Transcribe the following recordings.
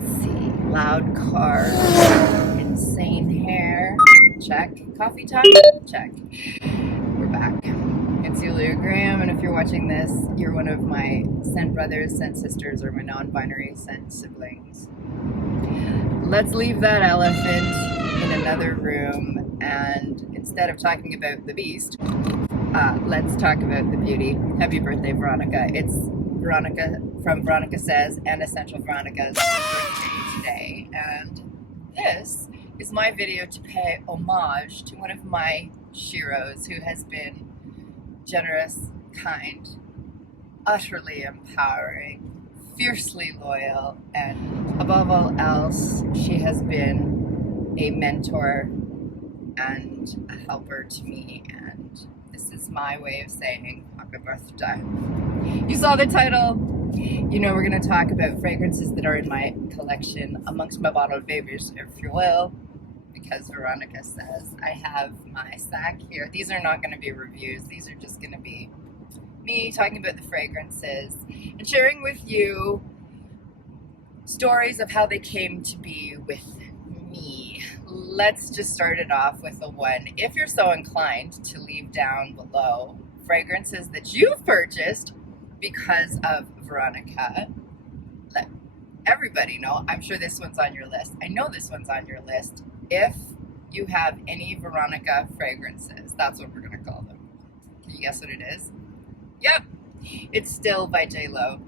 Let's see. Loud cars. Insane hair. Check. Coffee time? Check. We're back. It's Julia Graham, and if you're watching this, you're one of my scent brothers, scent sisters, or my non-binary scent siblings. Let's leave that elephant in another room, and instead of talking about the beast, let's talk about the beauty. Happy birthday, Veronica. It's Veronica from Veronica Says and Essential Veronica's birthday today, and this is my video to pay homage to one of my sheroes who has been generous, kind, utterly empowering, fiercely loyal, and above all else, she has been a mentor and a helper to me, and this is my way of saying happy birthday. You saw the title. You know we're going to talk about fragrances that are in my collection, amongst my bottle of babies, if you will, because Veronica Says. I have my sack here. These are not going to be reviews. These are just going to be me talking about the fragrances and sharing with you stories of how they came to be with me. Let's just start it off with the one. If you're so inclined to leave down below fragrances that you've purchased because of Veronica, let everybody know. I'm sure this one's on your list. I know this one's on your list. If you have any Veronica fragrances, that's what we're going to call them. Can you guess what it is? Yep, it's Still by J.Lo.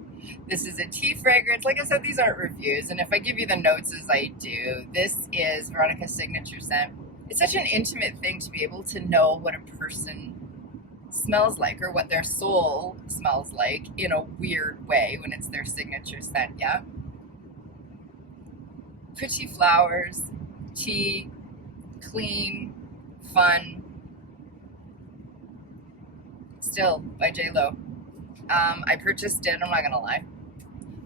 This is a tea fragrance. Like I said, these aren't reviews, and if I give you the notes as I do, this is Veronica's signature scent. It's such an intimate thing to be able to know what a person smells like, or what their soul smells like, in a weird way when it's their signature scent. Yeah, pretty flowers, tea, clean, fun. Still by J.Lo. I purchased it, I'm not gonna lie.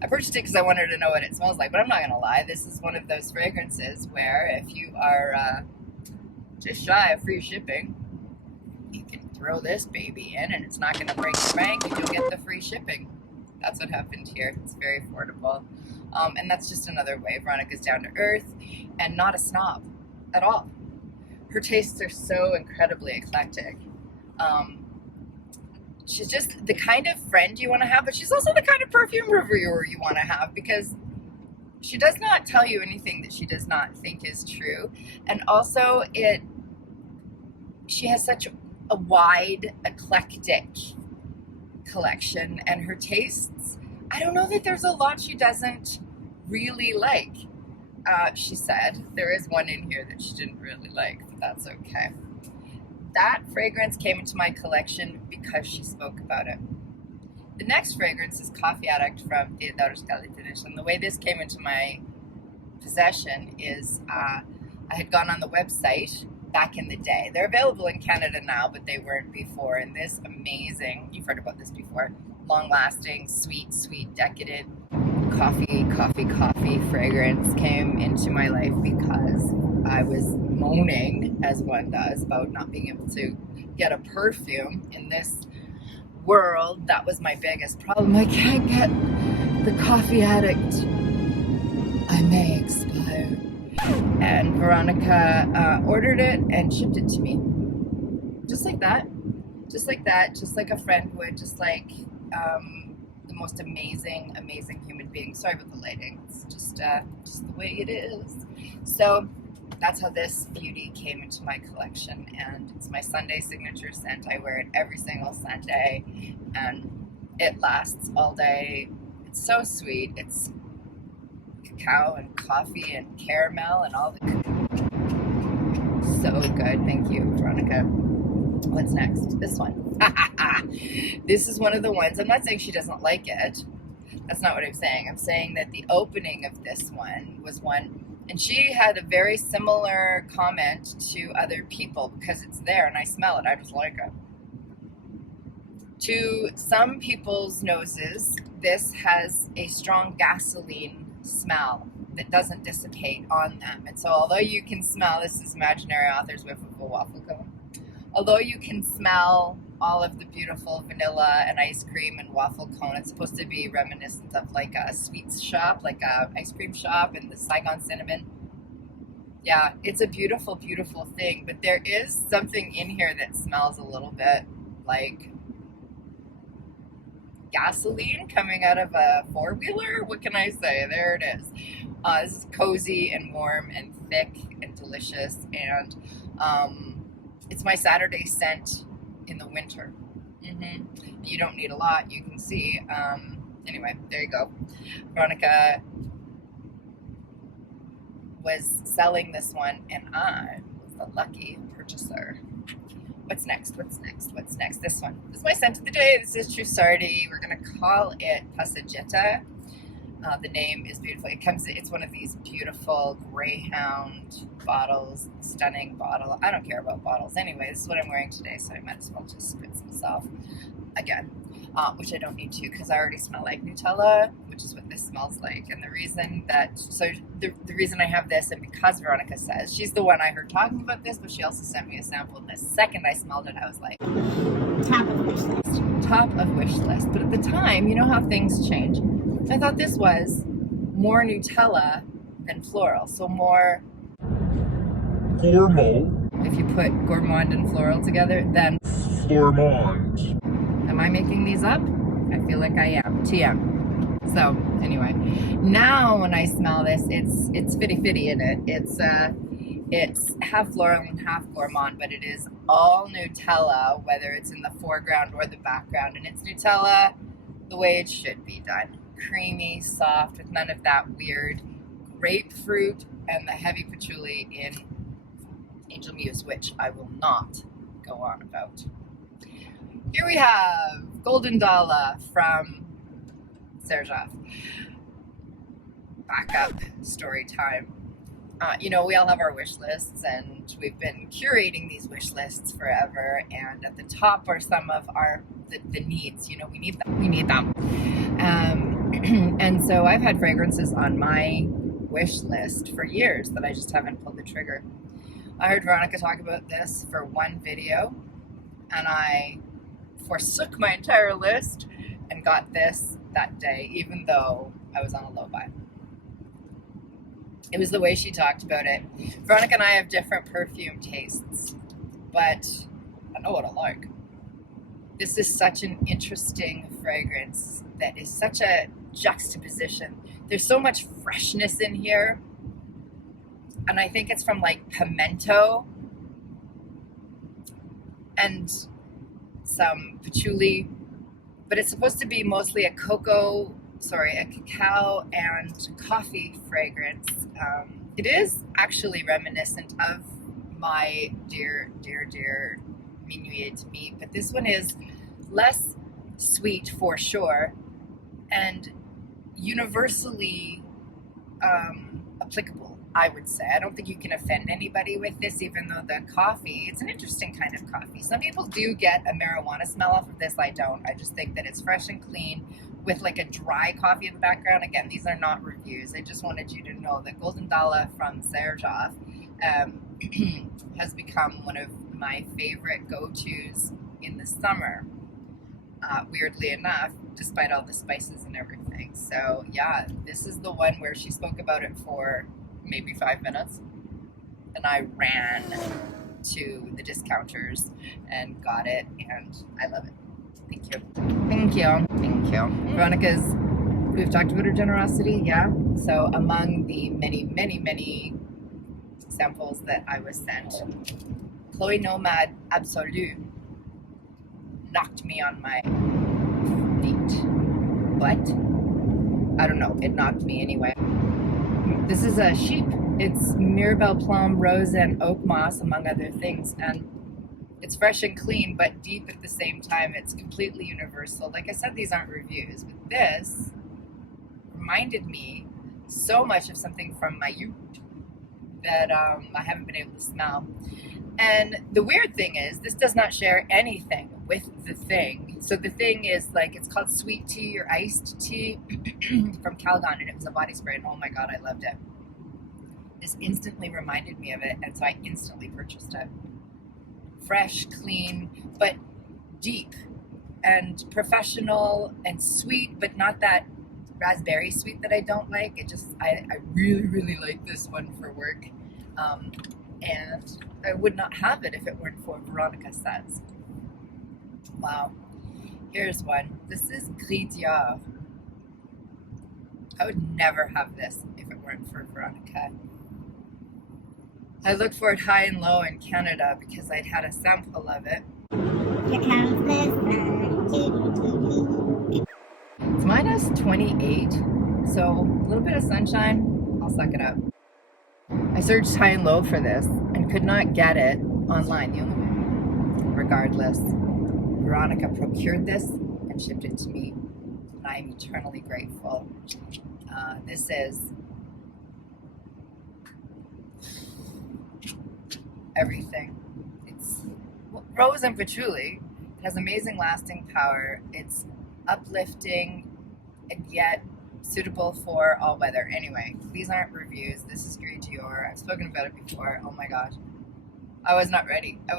I purchased it because I wanted to know what it smells like, but I'm not gonna lie. This is one of those fragrances where if you are just shy of free shipping, you can throw this baby in and it's not gonna break the bank and you'll get the free shipping. That's what happened here. It's very affordable. And that's just another way Veronica's down to earth and not a snob at all. Her tastes are so incredibly eclectic. She's just the kind of friend you want to have, but she's also the kind of perfume reviewer you want to have, because she does not tell you anything that she does not think is true. And also she has such a wide, eclectic collection, and her tastes, I don't know that there's a lot she doesn't really like. She said there is one in here that she didn't really like, but that's okay. That fragrance came into my collection because she spoke about it. The next fragrance is Coffee Addict from Decadent, and the way this came into my possession is I had gone on the website back in the day. They're available in Canada now, but they weren't before, and this amazing, you've heard about this before, long-lasting, sweet, decadent coffee fragrance came into my life because I was moaning, as one does, about not being able to get a perfume in this world. That was my biggest problem. I can't get the Coffee Addict. I may expire. And Veronica ordered it and shipped it to me. Just like that. Just like a friend would, just like the most amazing human being. Sorry about the lighting. It's just the way it is. So that's how this beauty came into my collection, and it's my Sunday signature scent. I wear it every single Sunday, and it lasts all day. It's so sweet. It's cacao and coffee and caramel and all the so good. Thank you, Veronica. What's next? This one. This is one of the ones. I'm not saying she doesn't like it. That's not what I'm saying. I'm saying that the opening of this one was one, and she had a very similar comment to other people because it's there and I smell it. I just like it. To some people's noses, this has a strong gasoline smell that doesn't dissipate on them. And so although you can smell, this is Imaginary Authors Whiff of a Waffle Cone, although you can smell all of the beautiful vanilla and ice cream and waffle cone. It's supposed to be reminiscent of like a sweets shop, like a ice cream shop, and the Saigon cinnamon. Yeah, it's a beautiful, beautiful thing, but there is something in here that smells a little bit like gasoline coming out of a four-wheeler. What can I say? There it is. This is cozy and warm and thick and delicious, and it's my Saturday scent in the winter. You don't need a lot, you can see. Anyway, there you go. Veronica was selling this one, and I was the lucky purchaser. What's next? What's next? What's next? This one. This is my scent of the day. This is Trussardi. We're gonna call it Passeggiata. The name is beautiful. It's one of these beautiful Greyhound bottles. Stunning bottle. I don't care about bottles anyway. This is what I'm wearing today, so I might as well just spritz myself again. Which I don't need to, because I already smell like Nutella, which is what this smells like. And the reason I have this, and because Veronica says, she's the one I heard talking about this, but she also sent me a sample, and the second I smelled it, I was like, top of wish list. Top of wish list. But at the time, you know how things change. I thought this was more Nutella than floral, so more gourmand. If you put gourmand and floral together, then gourmand. Am I making these up? I feel like I am. TM. So anyway, now when I smell this, it's fitty in it. It's half floral and half gourmand, but it is all Nutella, whether it's in the foreground or the background, and it's Nutella the way it should be done. Creamy, soft, with none of that weird grapefruit and the heavy patchouli in Angel Muse, which I will not go on about. Here we have Golden Dala from Serjoff. Back up, story time. You know, we all have our wish lists, and we've been curating these wish lists forever, and at the top are some of the needs. You know, we need them. And so I've had fragrances on my wish list for years that I just haven't pulled the trigger. I heard Veronica talk about this for one video, and I forsook my entire list and got this that day, even though I was on a low buy. It was the way she talked about it. Veronica and I have different perfume tastes, but I know what I like. This is such an interesting fragrance that is such a juxtaposition. There's so much freshness in here, and I think it's from like pimento and some patchouli, but it's supposed to be mostly a cacao and coffee fragrance. It is actually reminiscent of my dear Minuit to me, but this one is less sweet for sure, and universally applicable, I would say. I don't think you can offend anybody with this, even though the coffee, it's an interesting kind of coffee. Some people do get a marijuana smell off of this. I don't. I just think that it's fresh and clean with like a dry coffee in the background. Again, these are not reviews. I just wanted you to know that Golden Dala from Serjoff has become one of my favorite go-tos in the summer. Weirdly enough, despite all the spices and everything. So yeah, this is the one where she spoke about it for maybe 5 minutes, and I ran to the discounters and got it, and I love it. Thank you. Thank you. Thank you. Veronica's, we've talked about her generosity, yeah. So among the many samples that I was sent, Chloé Nomad Absolue knocked me on my feet. But I don't know, it knocked me anyway. This is a sheep. It's Mirabelle plum, rose, and oak moss, among other things, and it's fresh and clean, but deep at the same time. It's completely universal. Like I said, these aren't reviews, but this reminded me so much of something from my youth that I haven't been able to smell. And the weird thing is, this does not share anything with the thing. So the thing is, like, it's called sweet tea or iced tea from Calgon, and it was a body spray, and oh my god, I loved it. This instantly reminded me of it, and so I instantly purchased it. Fresh, clean, but deep and professional and sweet, but not that raspberry sweet that I don't like. I really, really like this one for work. And I would not have it if it weren't for Veronica Says. Wow. Here's one. This is Gris d'Or. I would never have this if it weren't for Veronica. I looked for it high and low in Canada because I'd had a sample of it. Here comes the sun. It's minus 28, so a little bit of sunshine, I'll suck it up. I searched high and low for this and could not get it online. Regardless, Veronica procured this and shipped it to me, and I am eternally grateful. This is everything. It's rose and patchouli. It has amazing lasting power. It's uplifting and yet suitable for all weather. Anyway, these aren't reviews. This is Gris d'Or. I've spoken about it before. Oh my gosh. I was not ready. I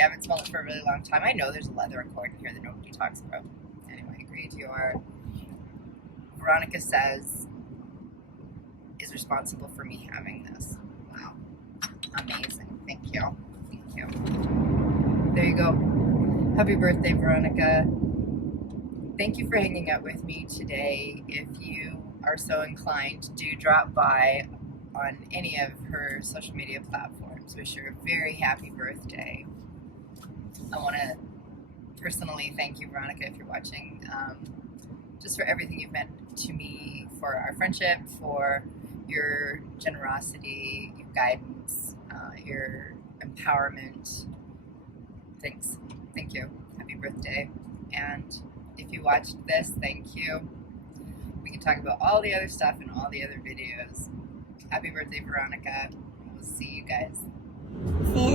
haven't smelled it for a really long time. I know there's a leather accord in here that nobody talks about. Anyway, Gris d'Or. Veronica Says is responsible for me having this. Wow. Amazing. Thank you. Thank you. There you go. Happy birthday, Veronica. Thank you for hanging out with me today. If you are so inclined, do drop by on any of her social media platforms. Wish her a very happy birthday. I want to personally thank you, Veronica, if you're watching, just for everything you've meant to me, for our friendship, for your generosity, your guidance, your empowerment. Thanks. Thank you. Happy birthday. And if you watched this, thank you. We can talk about all the other stuff in all the other videos. Happy birthday, Veronica. We'll see you guys. See